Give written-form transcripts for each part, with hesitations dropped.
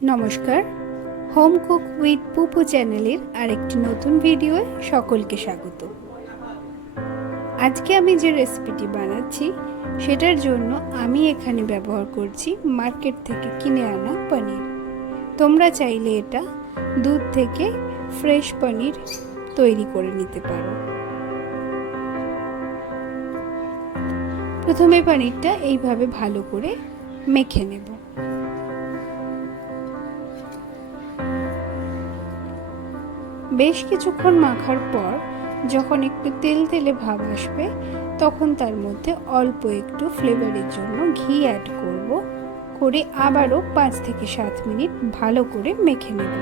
নমস্কার, home cook with পুপু চ্যানেলের আরেকটি নতুন ভিডিওয়ে সকলকে স্বাগত। আজকে আমি যে রেসিপিটি বানাচ্ছি সেটার জন্য আমি এখানে ব্যবহার করছি মার্কেট থেকে কিনে আনা পনির। তোমরা চাইলে এটা দুধ থেকে ফ্রেশ পনির তৈরি করে নিতে পারো। প্রথমে পনিরটা এইভাবে ভালো করে মেখে নেব। বেশ কিছুক্ষণ মাখার পর যখন একটু তেল তেলে ভাব আসবে তখন তার মধ্যে অল্প একটু ফ্লেভারের জন্য ঘি অ্যাড করব, করে আবারও 5 থেকে 7 মিনিট ভালো করে মেখে নেব।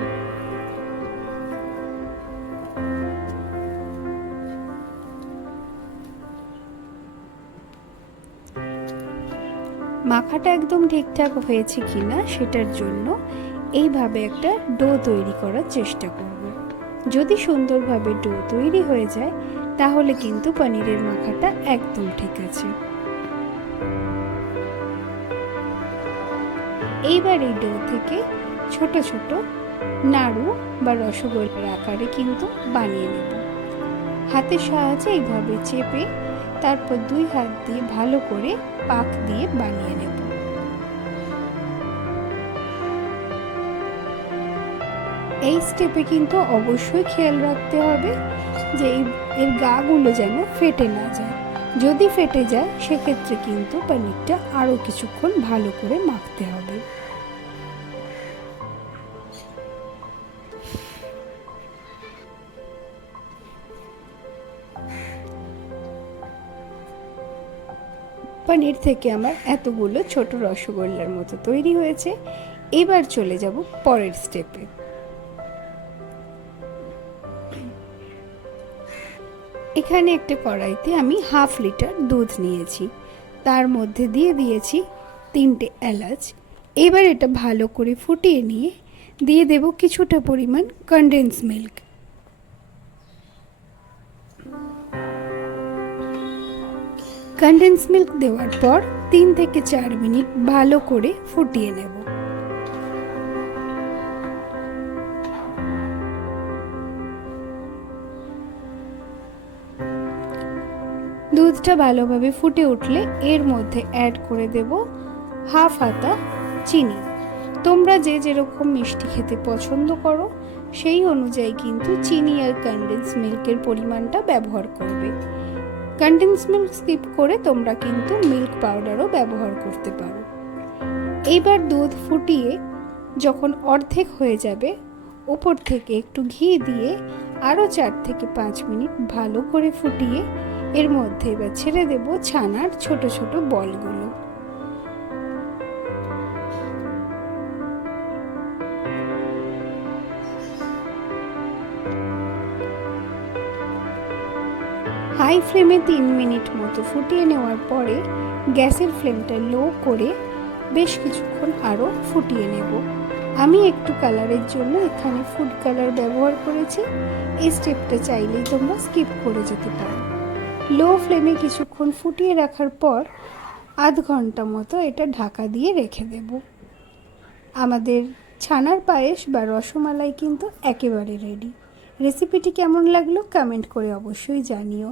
মাখাটা একদম ঠিকঠাক হয়েছে কিনা সেটার জন্য এইভাবে একটা ডো তৈরি করার চেষ্টা করব। যদি সুন্দরভাবে ডো তৈরি হয়ে যায় তাহলে কিন্তু পনিরের মাখাটা একদম ঠিক আছে। এইবার এই ডো থেকে ছোট ছোট নাড়ু বা রসগোল্লার আকারে কিন্তু বানিয়ে নেব। হাতের সাহায্যে এইভাবে চেপে তারপর 2 হাত দিয়ে ভালো করে পাক দিয়ে বানিয়ে নেব। এই স্টেপে কিন্তু অবশ্যই খেয়াল রাখতে হবে যে এর গাগুলো যেন ফেটে না যায়। যদি ফেটে যায় সেক্ষেত্রে কিন্তু পনিরটা আরও কিছুক্ষণ ভালো করে মাখতে হবে। পনির থেকে আমার এতগুলো ছোট রসগোল্লার মতো তৈরি হয়েছে। এবার চলে যাব পরের স্টেপে। এখানে একটা কড়াইতে আমি 1/2 লিটার দুধ নিয়েছি, তার মধ্যে দিয়ে দিয়েছি 3টে এলাচ। এবার এটা ভালো করে ফুটিয়ে নিয়ে দিয়ে দেব কিছুটা পরিমাণ কনডেন্স মিল্ক। কনডেন্স মিল্ক দেওয়ার পর 3 থেকে 4 মিনিট ভালো করে ফুটিয়ে নেব। দুধটা ভালোভাবে ফুটে উঠলে এর মধ্যে অ্যাড করে দেব 1/2 হাতা চিনি। তোমরা যে যেরকম মিষ্টি খেতে পছন্দ করো সেই অনুযায়ী কিন্তু চিনি আর কনডেন্স মিল্কের পরিমাণটা ব্যবহার করবে। কনডেন্স মিল্ক স্কিপ করে তোমরা কিন্তু মিল্ক পাউডারও ব্যবহার করতে পারো। এইবার দুধ ফুটিয়ে যখন অর্ধেক হয়ে যাবে উপর থেকে একটু ঘি দিয়ে আরও 4 থেকে 5 মিনিট ভালো করে ফুটিয়ে এর মধ্যে এবার ছেড়ে দেব ছানার ছোট ছোট বলগুলো। হাই ফ্লেমে 3 মিনিট মতো ফুটিয়ে নেওয়ার পরে গ্যাসের ফ্লেমটা লো করে বেশ কিছুক্ষণ আরও ফুটিয়ে নেব। আমি একটু কালারের জন্য এখানে ফুড কালার ব্যবহার করেছি। এই স্টেপটা চাইলেই তোমরা স্কিপ করে যেতে পারো। লো ফ্লেমে কিছুক্ষণ ফুটিয়ে রাখার পর আধ ঘন্টা মতো এটা ঢাকা দিয়ে রেখে দেব। আমাদের ছানার পায়েস বা রসমালাই কিন্তু একেবারে রেডি। রেসিপিটি কেমন লাগলো কমেন্ট করে অবশ্যই জানিও।